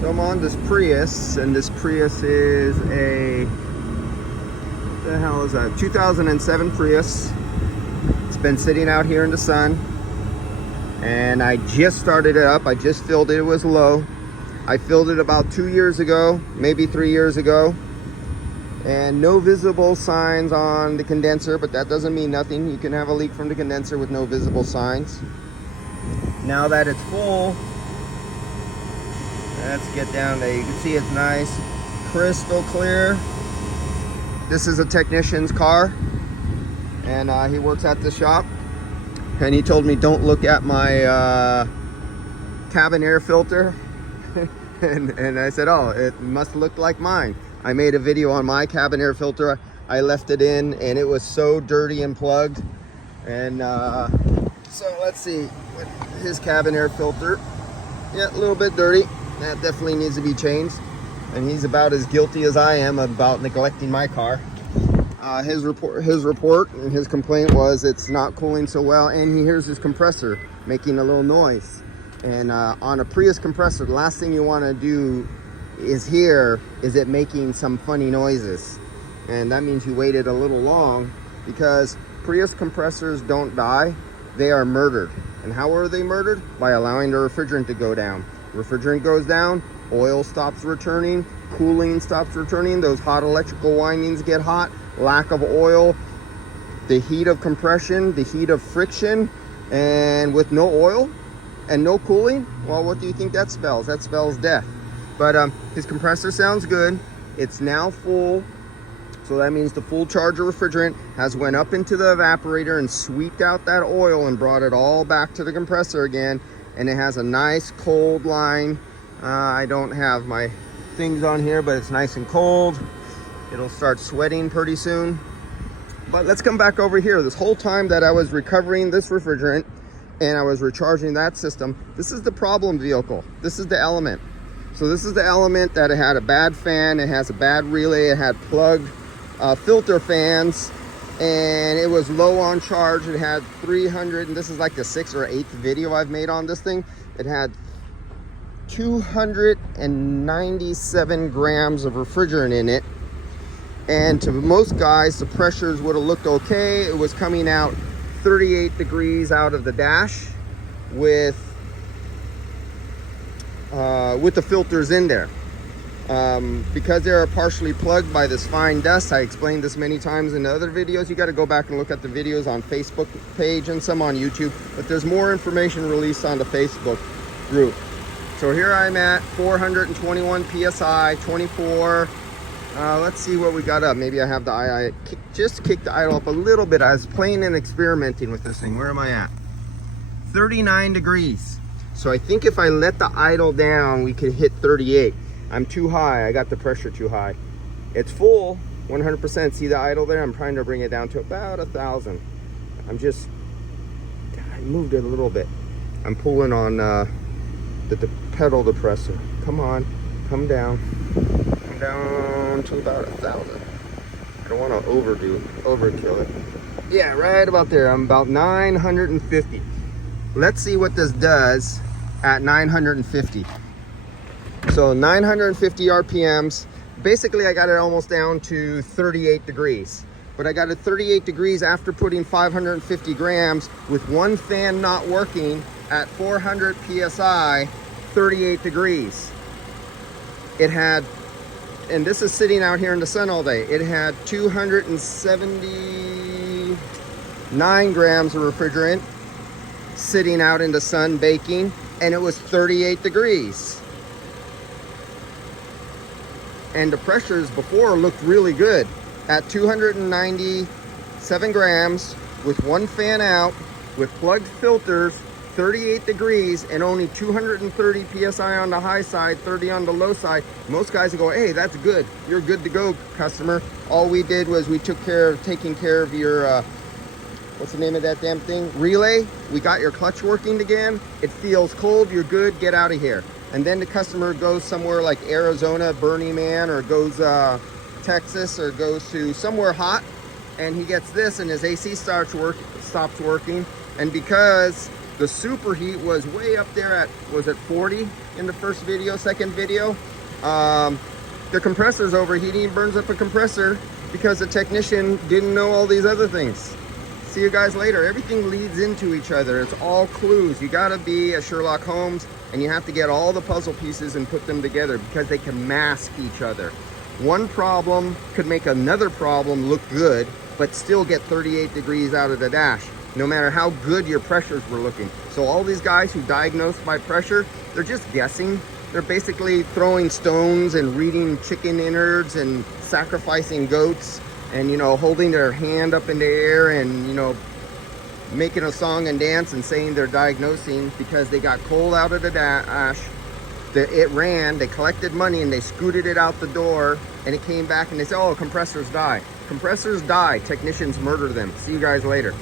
So I'm on this Prius, and this Prius is what the hell is that? 2007 Prius. It's been sitting out here in the sun, and I just started it up. I just filled it. It was low. I filled it about 2 years ago, maybe 3 years ago, and no visible signs on the condenser, but that doesn't mean nothing. You can have a leak from the condenser with no visible signs. Now that it's full, let's get down there. You can see it's nice, crystal clear. This is a technician's car, and he works at the shop, and he told me don't look at my cabin air filter. and I said, oh, it must look like mine. I made a video on my cabin air filter. I left it in, and it was so dirty and plugged. And so let's see, his cabin air filter, yeah, a little bit dirty. That definitely needs to be changed, and he's about as guilty as I am about neglecting my car. His report and his complaint was it's not cooling so well, and he hears his compressor making a little noise. And on a Prius compressor, the last thing you want to do is it making some funny noises, and that means you waited a little long, because Prius compressors don't die, they are murdered. And how are they murdered? By allowing the refrigerant to go down. Refrigerant goes down, oil stops returning, cooling stops returning, those hot electrical windings get hot, lack of oil, the heat of compression, the heat of friction, and with no oil and no cooling, well, what do you think that spells? That spells death. But his compressor sounds good. It's now full, so that means the full charge of refrigerant has went up into the evaporator and swept out that oil and brought it all back to the compressor again. And it has a nice cold line. I don't have my things on here, but it's nice and cold. It'll start sweating pretty soon. But let's come back over here. This whole time that I was recovering this refrigerant and I was recharging that system, this is the problem vehicle. This is the element. So this is the element that it had a bad fan, it has a bad relay, it had plugged filter fans, and it was low on charge. It had 300, and this is like the 6th or 8th video I've made on this thing. It had 297 grams of refrigerant in it, and to most guys the pressures would have looked okay. It was coming out 38 degrees out of the dash with the filters in there. Because they are partially plugged by this fine dust. I explained this many times in other videos. You got to go back and look at the videos on Facebook page and some on YouTube, but there's more information released on the Facebook group. So here I'm at 421 psi, 24. Let's see what we got up. Maybe I have the just kicked the idle up a little bit. I was playing and experimenting with this thing. Where am I at? 39 degrees. So I think if I let the idle down, we could hit 38. I'm too high. I got the pressure too high. It's full 100%. See the idle there? I'm trying to bring it down to about 1,000. I moved it a little bit. I'm pulling on the pedal depressor. Come on, come down. Come down to about 1,000. I don't want to overkill it. Yeah, right about there. I'm about 950. Let's see what this does at 950. So 950 RPMs. Basically, I got it almost down to 38 degrees. But I got it 38 degrees after putting 550 grams with one fan not working at 400 PSI, 38 degrees. It had, and this is sitting out here in the sun all day, it had 279 grams of refrigerant sitting out in the sun baking, and it was 38 degrees. And the pressures before looked really good at 297 grams with one fan out, with plugged filters, 38 degrees, and only 230 psi on the high side, 30 on the low side. Most guys will go, hey, that's good, you're good to go, customer. All we did was we took care of taking care of your what's the name of that damn thing, relay. We got your clutch working again. It feels cold, you're good, get out of here. And then the customer goes somewhere like Arizona, Burning Man, or goes Texas, or goes to somewhere hot, and he gets this, and his AC stops working. And because the superheat was way up there at, was it 40? in the first video, second video. The compressor's overheating, he burns up a compressor because the technician didn't know all these other things. See you guys later. Everything leads into each other. It's all clues. You gotta be a Sherlock Holmes, and you have to get all the puzzle pieces and put them together because they can mask each other. One problem could make another problem look good, but still get 38 degrees out of the dash, no matter how good your pressures were looking. So all these guys who diagnose by pressure, they're just guessing. They're basically throwing stones and reading chicken innards and sacrificing goats and, you know, holding their hand up in the air and, you know, making a song and dance and saying they're diagnosing because they got coal out of the dash. It ran, they collected money and they scooted it out the door, and it came back and they said, oh, compressors die. Compressors die, technicians murder them. See you guys later.